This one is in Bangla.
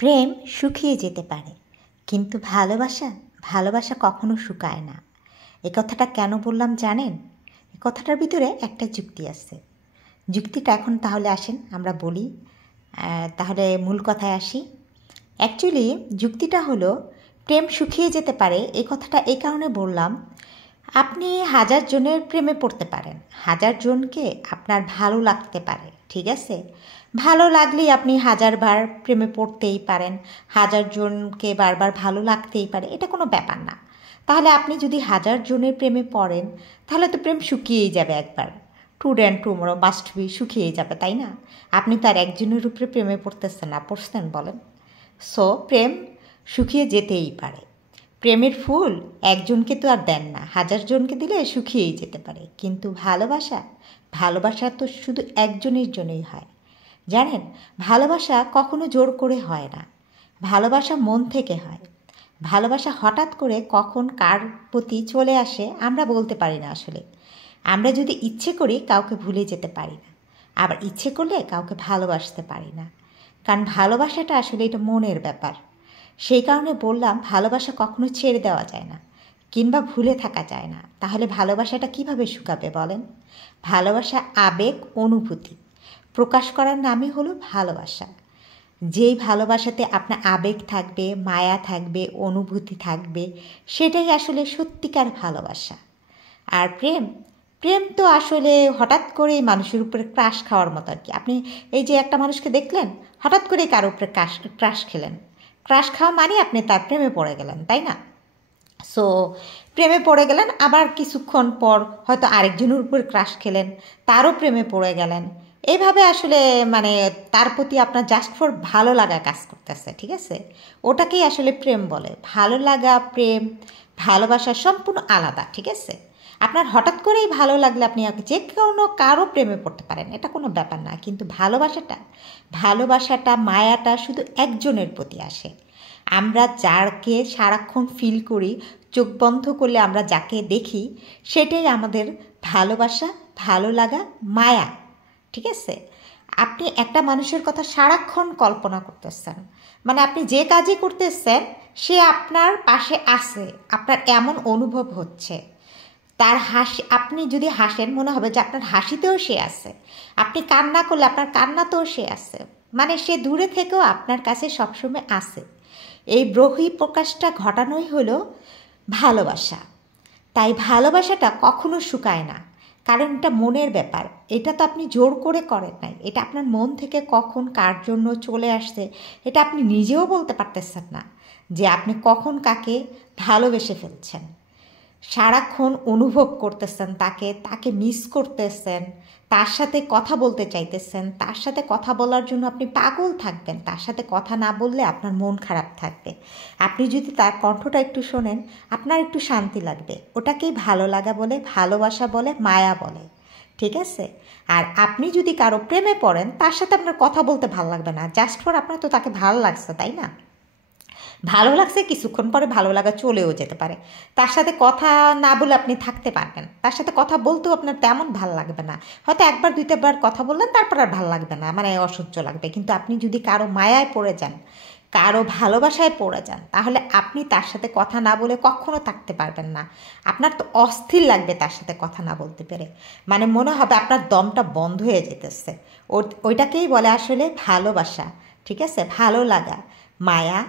প্রেম শুকিয়ে যেতে পারে, কিন্তু ভালোবাসা কখনো শুকায় না। এ কথাটা কেন বললাম জানেন? এ কথাটার ভিতরে একটা যুক্তি আছে। যুক্তিটা এখন তাহলে আসেন আমরা বলি, তাহলে মূল কথায় আসি। অ্যাকচুয়ালি যুক্তিটা হলো, প্রেম শুকিয়ে যেতে পারে এই কথাটা এই কারণে বললাম, আপনি 1000 জনের প্রেমে পড়তে পারেন, 1000 জনকে আপনার ভালো লাগতে পারে, ঠিক আছে? ভালো লাগলেই আপনি 1000 বার প্রেমে পড়তেই পারেন, 1000 জনকে বারবার ভালো লাগতেই পারে, এটা কোনো ব্যাপার না। তাহলে আপনি যদি 1000 জনের প্রেমে পড়েন, তাহলে তো প্রেম শুকিয়েই যাবে একবার। Today and tomorrow must be, শুকিয়েই যাবে, তাই না? আপনি তো আর একজনের উপরে প্রেমে পড়তেছেন না, পড়ছেন বলেন? সো প্রেম শুকিয়ে যেতেই পারে। প্রেমের ফুল একজনকে তো আর দেন না, 1000 জনকে দিলে শুকিয়েই যেতে পারে। কিন্তু ভালোবাসা তো শুধু একজনের জন্যই হয়। জানেন, ভালোবাসা কখনো জোর করে হয় না, ভালোবাসা মন থেকে হয়। ভালোবাসা হঠাৎ করে কখন কার প্রতি চলে আসে আমরা বলতে পারি না আসলে। আমরা যদি ইচ্ছে করি কাউকে ভুলে যেতে পারি না, আবার ইচ্ছে করলে কাউকে ভালোবাসতে পারি না। কারণ ভালোবাসাটা আসলে এটা মনের ব্যাপার। সেই কারণে বললাম, ভালোবাসা কখনো ছেড়ে দেওয়া যায় না, কিংবা ভুলে থাকা যায় না। তাহলে ভালোবাসাটা কিভাবে শুকাবে বলেন? ভালোবাসা আবেগ, অনুভূতি প্রকাশ করার নামই হলো ভালোবাসা। যেই ভালোবাসাতে আপনার আবেগ থাকবে, মায়া থাকবে, অনুভূতি থাকবে, সেটাই আসলে সত্যিকার ভালোবাসা। আর প্রেম তো আসলে হঠাৎ করেই মানুষের উপরে ক্রাশ খাওয়ার মতো আর কি। আপনি এই যে একটা মানুষকে দেখলেন, হঠাৎ করেই কারো উপরে ক্রাশ খেলেন। ক্রাশ খাওয়া মানে আপনি তার প্রেমে পড়ে গেলেন, তাই না? সো প্রেমে পড়ে গেলেন, আবার কিছুক্ষণ পর হয়তো আরেকজনের উপর ক্রাশ খেলেন, তারও প্রেমে পড়ে গেলেন। এইভাবে আসলে মানে তার প্রতি আপনার জাস্ট ফর ভালো লাগা কাজ করতেছে, ঠিক আছে? ওটাকেই আসলে প্রেম বলে। ভালো লাগা, প্রেম, ভালোবাসা সম্পূর্ণ আলাদা, ঠিক আছে? আপনার হঠাৎ করেই ভালো লাগলে আপনি যে কোনো কারো প্রেমে পড়তে পারেন, এটা কোনো ব্যাপার না। কিন্তু ভালোবাসাটা মায়াটা শুধু একজনের প্রতি আসে। আমরা যাকে সারাক্ষণ ফিল করি, চোখ বন্ধ করলে আমরা যাকে দেখি, সেটাই আমাদের ভালোবাসা, ভালো লাগা, মায়া, ঠিক আছে? আপনি একটা মানুষের কথা সারাক্ষণ কল্পনা করতেছেন, মানে আপনি যে কাজই করতেছেন সে আপনার পাশে আছে, আপনার এমন অনুভব হচ্ছে। তার হাসি, আপনি যদি হাসেন মনে হবে যে আপনার হাসিতেও সে আছে, আপনি কান্না করলে আপনার কান্নাতেও সে আছে, মানে সে দূরে থেকেও আপনার কাছে সবসময় আছে। এই বহিঃপ্রকাশটা ঘটানোই হলো ভালোবাসা। তাই ভালোবাসাটা কখনো শুকায় না, কারণ এটা মনের ব্যাপার। এটা তো আপনি জোর করে করেন নাই, এটা আপনার মন থেকে কখন কার জন্য চলে আসছে এটা আপনি নিজেও বলতে পারতেছেন না যে আপনি কখন কাকে ভালোবেসে ফেলছেন। সারাক্ষণ অনুভব করতেছেন তাকে, তাকে মিস করতেছেন, তার সাথে কথা বলতে চাইতেছেন, তার সাথে কথা বলার জন্য আপনি পাগল থাকবেন, তার সাথে কথা না বললে আপনার মন খারাপ থাকবে। আপনি যদি তার কণ্ঠটা একটু শোনেন, আপনার একটু শান্তি লাগবে। ওটাকেই ভালো লাগা বলে, ভালোবাসা বলে, মায়া বলে, ঠিক আছে? আর আপনি যদি কারো প্রেমে পড়েন, তার সাথে আপনার কথা বলতে ভালো লাগবে না, জাস্ট ফর আপনার তো তাকে ভালো লাগছে, তাই না? ভালো লাগছে, কিছুক্ষণ পরে ভালো লাগা চলেও যেতে পারে। তার সাথে কথা না বলে আপনি থাকতে পারবেন, তার সাথে কথা বলতেও আপনার তেমন ভালো লাগবে না। হয়তো একবার দুইবার কথা বললেন, তারপর আর ভালো লাগবে না, মানে অসহ্য লাগবে। কিন্তু আপনি যদি কারো মায়ায় পড়ে যান, কারো ভালোবাসায় পড়ে যান, তাহলে আপনি তার সাথে কথা না বলে কখনো থাকতে পারবেন না। আপনার তো অস্থির লাগবে তার সাথে কথা না বলতে পেরে, মানে মনে হবে আপনার দমটা বন্ধ হয়ে যেতেছে। ওইটাকেই বলে আসলে ভালোবাসা, ঠিক আছে? ভালো লাগা, মায়া,